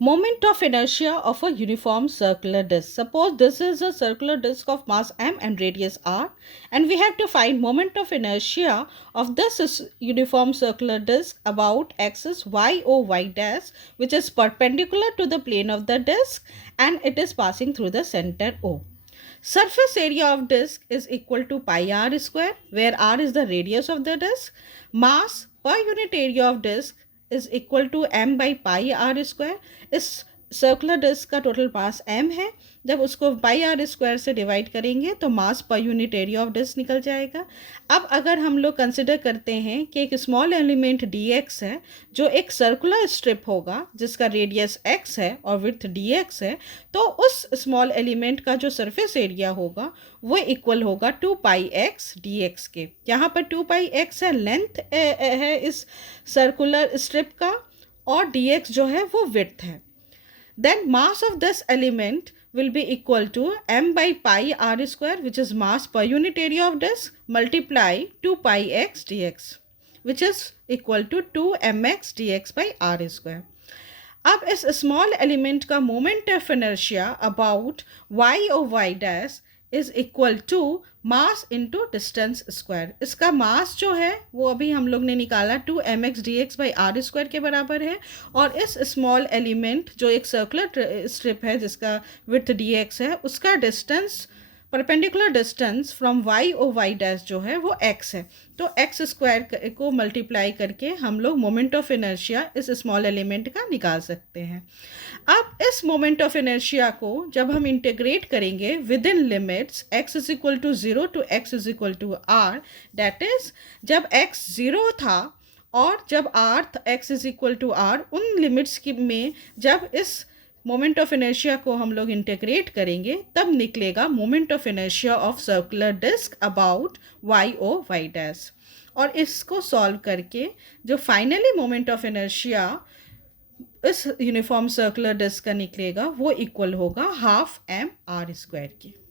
Moment of inertia of a uniform circular disk. Suppose this is a circular disk of mass m and radius r, and we have to find moment of inertia of this uniform circular disk about axis y o y dash, which is perpendicular to the plane of the disk and it is passing through the center O. Surface area of disk is equal to pi r square, where r is the radius of the disk. Mass per unit area of disk is equal to m by pi r square. इस circular disc का total mass m है. जब उसको पाई are square से divide करेंगे तो मास per unit area of disc निकल जाएगा. अब अगर हम लोग कंसिडर करते हैं कि एक स्मॉल एलिमेंट dx है जो एक सर्कुलर स्ट्रिप होगा जिसका रेडियस x है और विड्थ dx है, तो उस स्मॉल एलिमेंट का जो सरफेस एरिया होगा वो इक्वल होगा 2 पाई एक्स डी एक्स के. यहाँ पर 2 पाई एक्स है लेंथ है इस सर्कुलर स्ट्रिप का और dx जो है वो विड्थ है. Then mass of this element will be equal to m by pi r square, which is mass per unit area of disk, multiply 2 pi x dx, which is equal to 2 mx dx by r square. अब इस small element का moment of inertia about y और y dash is equal to mass into distance square. इसका mass जो है वो अभी हम लोग ने निकाला 2 mx dx by R square के बराबर है, और इस स्मॉल एलिमेंट जो एक सर्कुलर स्ट्रिप है जिसका विड्थ dx है उसका distance perpendicular distance from y और y डैश जो है वो x है. तो एक्स स्क्वायर को मल्टीप्लाई करके हम लोग मोमेंट ऑफ इनर्शिया इस स्मॉल एलिमेंट का निकाल सकते हैं. अब इस मोमेंट ऑफ इनर्शिया को जब हम इंटीग्रेट करेंगे within limits x is equal to 0 to x is equal to r, that is जब x 0 था और जब r x is equal to r, उन लिमिट्स की में जब इस मोमेंट ऑफ इनर्शिया को हम लोग इंटीग्रेट करेंगे तब निकलेगा moment of inertia of circular disc about Y O Y dash. और इसको सॉल्व करके जो फाइनली मोमेंट ऑफ इनर्शिया इस यूनिफॉर्म सर्कुलर डिस्क का निकलेगा वो इक्वल होगा हाफ m r स्क्वायर के.